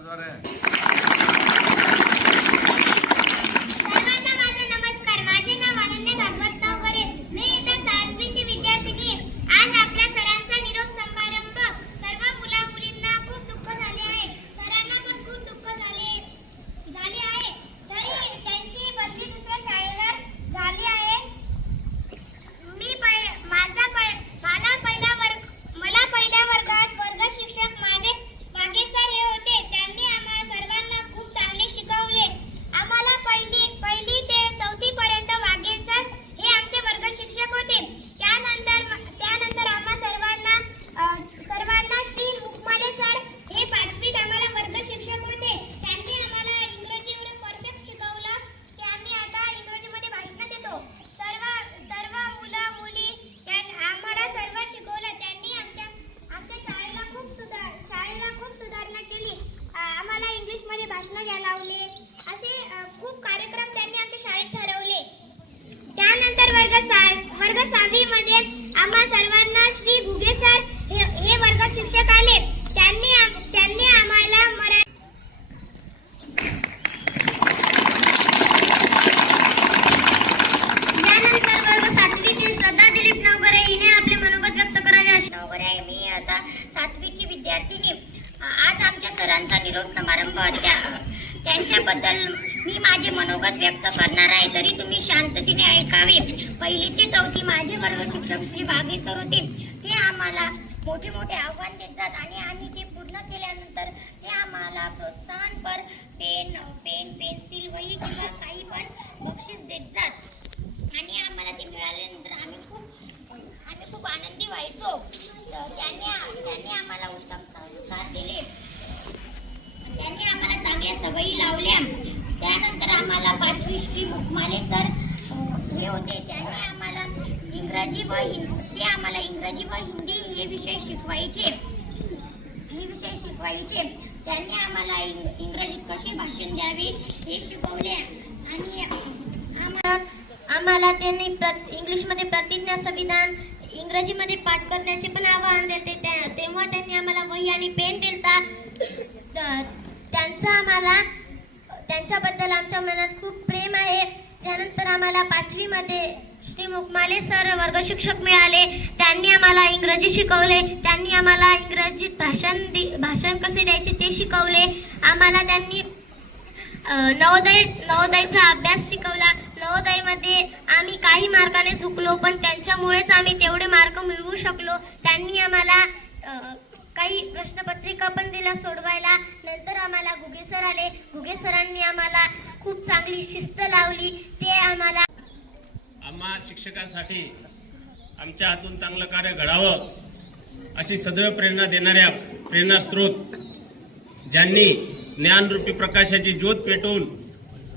દ્વારા आम्हा सर्वांना श्री घुगे सर हे हे वर्ग शिक्षक आले त्यांनी आम- त्यांनी आम्हाला मराठी त्यानंतर वर्ग सातवीतील श्रद्धा दिलीप नवगरे हिने आपले मनोगत व्यक्त करावे असे नवगरे आहे मी आता सातवीची विद्यार्थिनी आज आमच्या सरांचा निरोप समारंभ त्या- त्यांच्याबद्दल मी माझे मनोगत व्यक्त करणार आहे. तरी तुम्ही शांततेने ऐकावे. पहिली ते चौथी माझे वर्ग शिक्षक श्री बागेश्वर होते ते आम्हाला मोठे मोठे आव्हान देतात आणि आम्ही ते पूर्ण केल्यानंतर ते आम्हाला प्रोत्साहनपर पेन पेन पेन्सिल वही किंवा काही पण बक्षीस देत जात. आणि आम्हाला ते मिळाल्यानंतर आम्ही खूप आम्ही खूप आनंदी व्हायचो. तर त्यांनी त्यांनी आम्हाला उत्तम संस्कार दिले. त्यांनी आम्हाला चांगल्या सवयी लावल्या. त्यानंतर आम्हाला पाचवी श्री मुखमाने सर हे होते. त्यांनी आम्हाला इंग्रजी व हिंदी ते आम्हाला इंग्रजी व हिंदी हे विषय शिकवायचे. हे विषय शिकवायचे. त्यांनी आम्हाला इंग- इंग्रजीत कसे भाषण द्यावे हे शिकवले. आणि आम्हाला आम्हाला त्यांनी प्रत इंग्लिशमध्ये प्रतिज्ञा संविधान इंग्रजीमध्ये पाठ करण्याचे पण आवाहन देते. त्या तेव्हा त्यांनी आम्हाला वही आणि पेन दिलता. त- त्यांचं आम्हाला त्यांच्याबद्दल आमच्या मनात खूप प्रेम आहे. त्यानंतर आम्हाला पाचवीमध्ये श्री मुकमाले सर वर्ग शिक्षक मिळाले. त्यांनी आम्हाला इंग्रजी शिकवले. त्यांनी आम्हाला इंग्रजीत भाषण दि- भाषण कसे द्यायचे ते शिकवले. आम्हाला त्यांनी नवोदय नवोदयचा अभ्यास शिकवला. नवोदयमध्ये आम्ही काही मार्काने चुकलो पण त्यांच्यामुळेच आम्ही तेवढे मार्क मिळवू शकलो. त्यांनी आम्हाला काही प्रश्नपत्रिका पण दिल्या सोडवायला. नंतर आम्हाला घुगे सर आले. घुगे सरांनी आम्हाला खूप चांगली शिस्त लावली. ते आम्हाला आम्हा शिक्षकासाठी आमच्या हातून चांगलं कार्य घडावं अशी सदैव प्रेरणा देणाऱ्या प्रेरणास्त्रोत ज्यांनी ज्ञानरूपी प्रकाशाची ज्योत पेटवून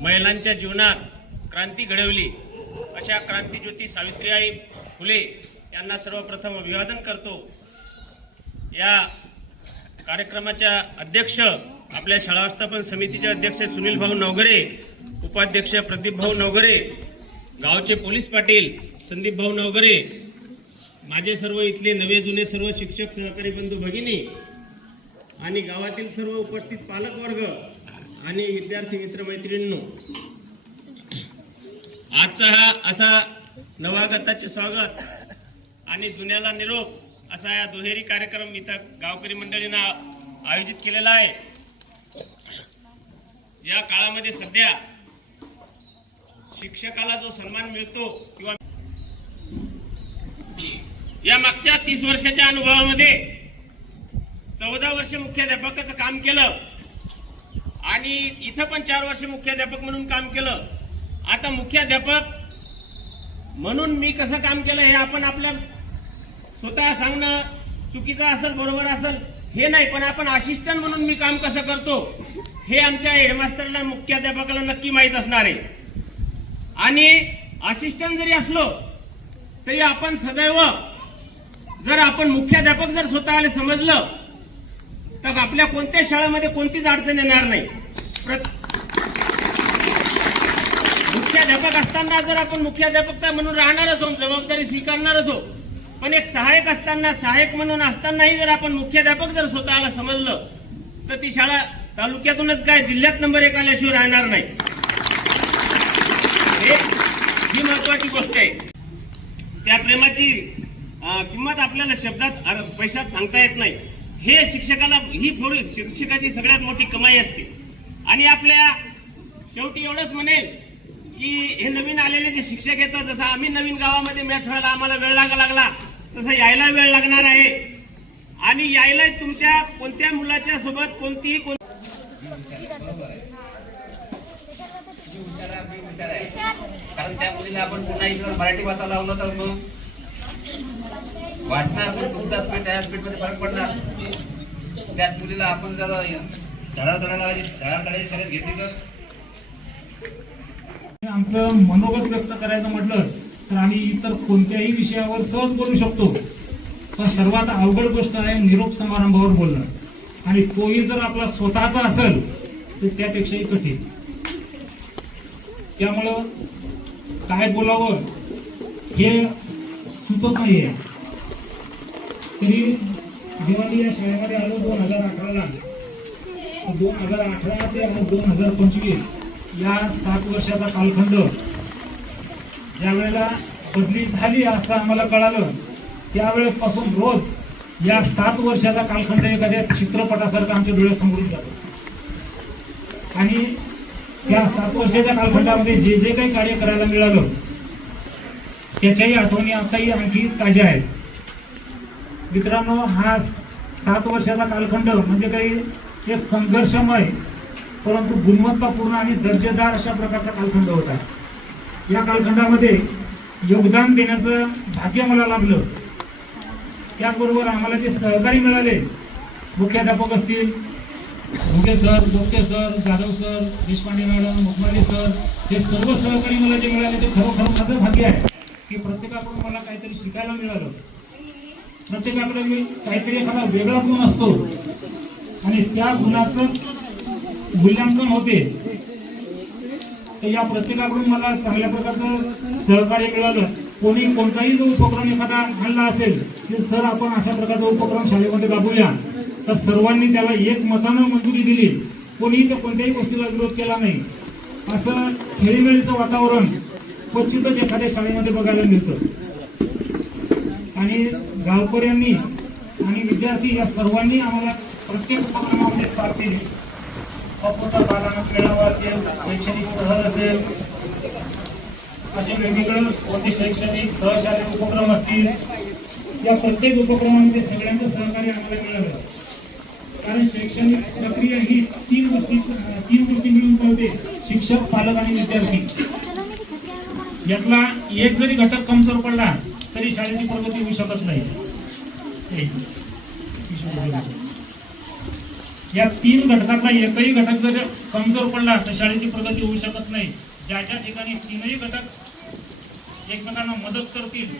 महिलांच्या जीवनात क्रांती घडवली अशा क्रांतीज्योती सावित्रीबाई फुले यांना सर्वप्रथम अभिवादन करतो. या कार्यक्रमाच्या अध्यक्ष आपल्या शाळा व्यवस्थापन समितीचे अध्यक्ष सुनील भाऊ नवगरे उपाध्यक्ष प्रदीप भाऊ नवगरे गावचे पोलीस पाटील संदीप भाऊ नवगरे माझे सर्व इथले नवे जुने सर्व शिक्षक सहकारी बंधू भगिनी आणि गावातील सर्व उपस्थित पालकवर्ग आणि विद्यार्थी मित्रमैत्रिणींनो आजचा हा असा नवागताचे स्वागत आणि जुन्याला निरोप असा या दुहेरी कार्यक्रम इथं गावकरी मंडळीनं आयोजित केलेला आहे. या काळामध्ये सध्या शिक्षकाला जो सन्मान मिळतो किंवा या मागच्या तीस वर्षाच्या अनुभवामध्ये चौदा वर्ष मुख्याध्यापकाचं काम केलं आणि इथं पण चार वर्ष मुख्याध्यापक म्हणून काम केलं. आता मुख्याध्यापक म्हणून मी कसं काम केलं हे आपण आपल्या स्वतः सांगणं चुकीचं असेल बरोबर असेल हे नाही पण आपण असिस्टंट म्हणून मी काम कसं करतो हे आमच्या हेडमास्टरला मुख्याध्यापकाला नक्की माहीत असणार आहे. आणि असिस्टंट जरी असलो तरी आपण सदैव जर आपण मुख्याध्यापक जर स्वतःला समजलं तर आपल्या कोणत्या शाळेमध्ये कोणतीच अडचण येणार नाही. प्रत- मुख्याध्यापक असताना जर आपण मुख्याध्यापक म्हणून राहणारच हो जबाबदारी स्वीकारणारच हो पण एक सहाय्यक असताना सहाय्यक म्हणून असतानाही जर आपण मुख्याध्यापक जर स्वतःला समजलं तर ती शाळा तालुक्यातूनच काय जिल्ह्यात नंबर एक आल्याशिवाय राहणार नाही. हे ही महत्वाची गोष्ट आहे. त्या प्रेमाची किंमत आपल्याला शब्दात पैशात सांगता येत नाही. हे शिक्षकाला ही थोडी शिक्षकाची सगळ्यात मोठी कमाई असते. आणि आपल्या शेवटी एवढंच म्हणेल की हे नवीन आलेले जे शिक्षक येतात जसं आम्ही नवीन गावामध्ये मॅच व्हायला आम्हाला वेळ लागा लागला तसं यायला वेळ लागणार आहे. आणि यायला तुमच्या कोणत्या मुलाच्या सोबत कोणतीही कोण कारण त्या मुलीला आपण पुन्हा इकडं मराठी भाषा लावलं तर मग वाटणार पण तुमचा स्पीड त्या स्पीडमध्ये फरक पडणार. त्याच मुलीला आपण जर धडा धडा धडा घेतली तर आमचं मनोगत व्यक्त करायचं म्हटलं तर आम्ही इतर कोणत्याही विषयावर सहज बोलू शकतो. पण सर्वात अवघड गोष्ट आहे निरोप समारंभावर बोलणं. आणि तोही जर आपला स्वतःचा असेल तर त्यापेक्षाही कठीण. त्यामुळं काय बोलावं हे सुचत नाहीये. तरी जेव्हा मी या शाळेमध्ये आलो दोन हजार अठराला. दोन हजार अठरा ते दोन हजार पंचवीस. या सात वर्षाचा कालखंड ज्या वेळेला बदली झाली असं आम्हाला कळालं त्यावेळेपासून रोज या सात वर्षाचा कालखंड एखाद्या चित्रपटासारखा आमच्या डोळ्यासमोरून जातो आणि त्या सात वर्षाच्या कालखंडामध्ये जे जे काही कार्य करायला मिळालं त्याच्याही आठवणी आताही आणखी ताज्या आहेत. मित्रांनो हा सात वर्षाचा कालखंड म्हणजे काही एक संघर्षमय परंतु गुणवत्तापूर्ण आणि दर्जेदार अशा प्रकारचा कालखंड होता. या कालखंडामध्ये योगदान देण्याचं भाग्य मला लाभलं. त्याचबरोबर आम्हाला जे सहकारी मिळाले मुख्याध्यापक असतील Bhuge sir Bogte sir Jadhav sir Deshpande madam Mukhmali sir हे सर्व सहकारी मला जे मिळाले ते खरोखर माझं भाग्य आहे. की प्रत्येकाकडून मला काहीतरी शिकायला मिळालं. प्रत्येकाकडे मी काहीतरी एखादा वेगळा गुण असतो. आणि त्या गुणाचं मूल्यांकन होते. तर या प्रत्येकाकडून मला चांगल्या प्रकारचं सहकार्य मिळालं. कोणी कोणताही जो उपक्रम एखादा आणला असेल की सर आपण अशा प्रकारचा उपक्रम शाळेमध्ये राबवूया. तर सर्वांनी त्याला एक मतानं मंजुरी दिली. कोणीही त्या कोणत्याही गोष्टीला विरोध केला नाही. असं खेळीमेळीचं वातावरण क्वचितच एखाद्या शाळेमध्ये बघायला मिळतं. आणि गावकऱ्यांनी आणि विद्यार्थी या सर्वांनी आम्हाला प्रत्येक उपक्रमामध्ये साथ दिली. अपूर्ण बालांना मेळावा असेल शैक्षणिक सहल असेल असे वेगवेगळे कोणते शैक्षणिक सहशाले उपक्रम असतील या प्रत्येक उपक्रमामध्ये सगळ्यांचं सहकार्य आम्हाला मिळालं. कारण शैक्षणिक प्रक्रिया ही तीन गोष्टी तीन गोष्टी मिळून करते शिक्षक पालक आणि विद्यार्थी. यातला एक जरी घटक कमजोर पडला तरी शाळेची प्रगती होऊ शकत नाही. या तीन घटकातला एकही घटक जर कमजोर पडला तर शाळेची प्रगती होऊ शकत नाही. ज्या ज्या ठिकाणी तीनही घटक एकमेकांना मदत करतील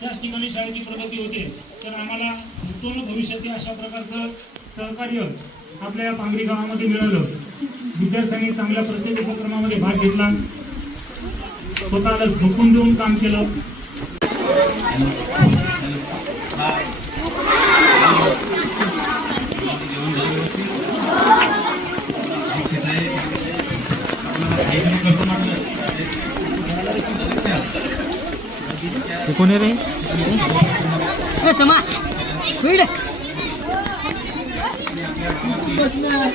त्याच ठिकाणी शाळेची प्रगती होते. तर आम्हाला नूतन भविष्यातील अशा प्रकारचं सहकार्य आपल्या या पांगरी गावामध्ये मिळालं. विद्यार्थ्यांनी चांगल्या प्रत्येक उपक्रमामध्ये भाग घेतला. स्वतःला झोकून देऊन काम केलं. कोणी रे मी दोन हजार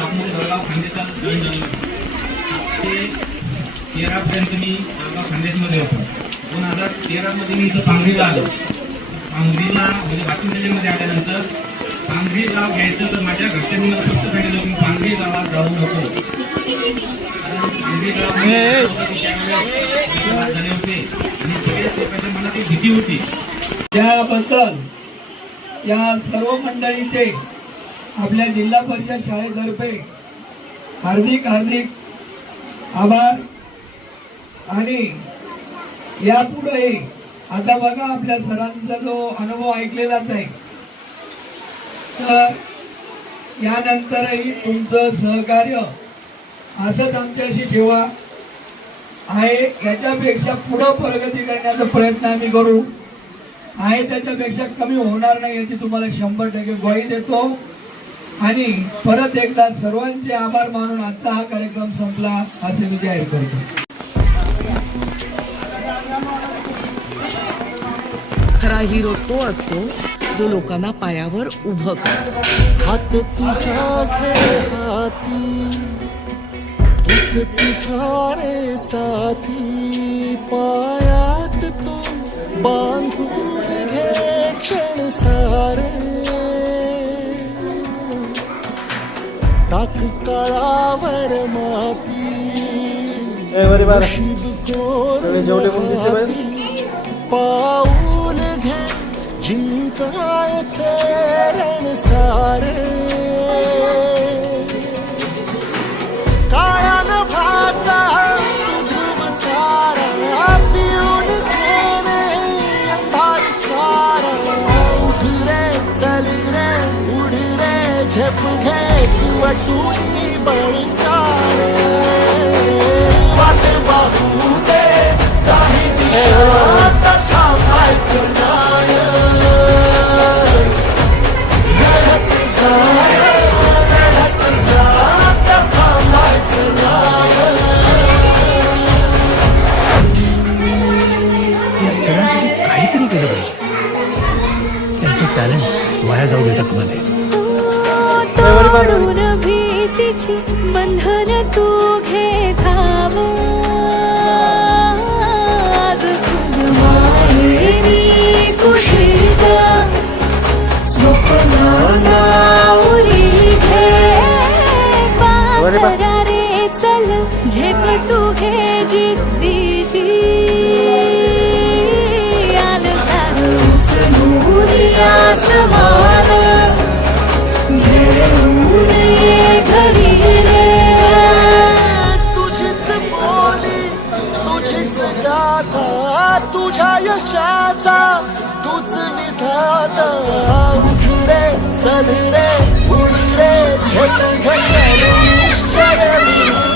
नऊ जळगाव खानदेशात जॉईन झालेलो ते तेरापर्यंत मी जळगाव खानदेशमध्ये होतो दोन हजार तेरामध्ये मी इथं सांगलीला आलो सांगलीला म्हणजे वाशिम जिल्ह्यामध्ये आल्यानंतर सांगली गाव घ्यायचं तर माझ्या घरच्यांनी मला फक्त सांगितलं की सांगली गावात जाऊ नको कारण सांगली गाव झाले होते आणि सगळ्याच लोकांच्या मनात एक भीती होती त्याबद्दल या सर्व मंडळीचे आपल्या जिल्हा परिषद शाळेतर्फे हार्दिक हार्दिक आभार. आणि यापुढे आता बघा आपल्या सरांचा जो अनुभव ऐकलेलाच आहे. तर यानंतरही तुमचं सहकार्य असंच आमच्याशी ठेवा. आहे याच्यापेक्षा पुढं प्रगती करण्याचा प्रयत्न आम्ही करू. आहे त्याच्यापेक्षा कमी होणार नाही याची तुम्हाला शंभर टक्के ग्वाही देतो. आणि परत एकदा सर्वांचे आभार मानून आता हा कार्यक्रम संपला. असे मी जाहीर करतो खरा हिरो तो असतो जो लोकांना पायावर उभं करतो. हात तुझा घे हाती तुझ तुझारे साथी. पायात तू बांधून घे क्षण सारे. टाक काळावर माती. नशीब कोर हाती. पाऊल घे जिंकायचे रण but it's all भीतीची बंधन तू घे धाव आज तुझ मायेनी कुशीत स्वप्नाला उरी घे पाखरा रे चल झेप तू घे जिद्दीची. सारू चलून आसमान घेऊन तुझ्या यशाचा तूच विधात. उठ रे चल रे उडी रे झट घट निश्चय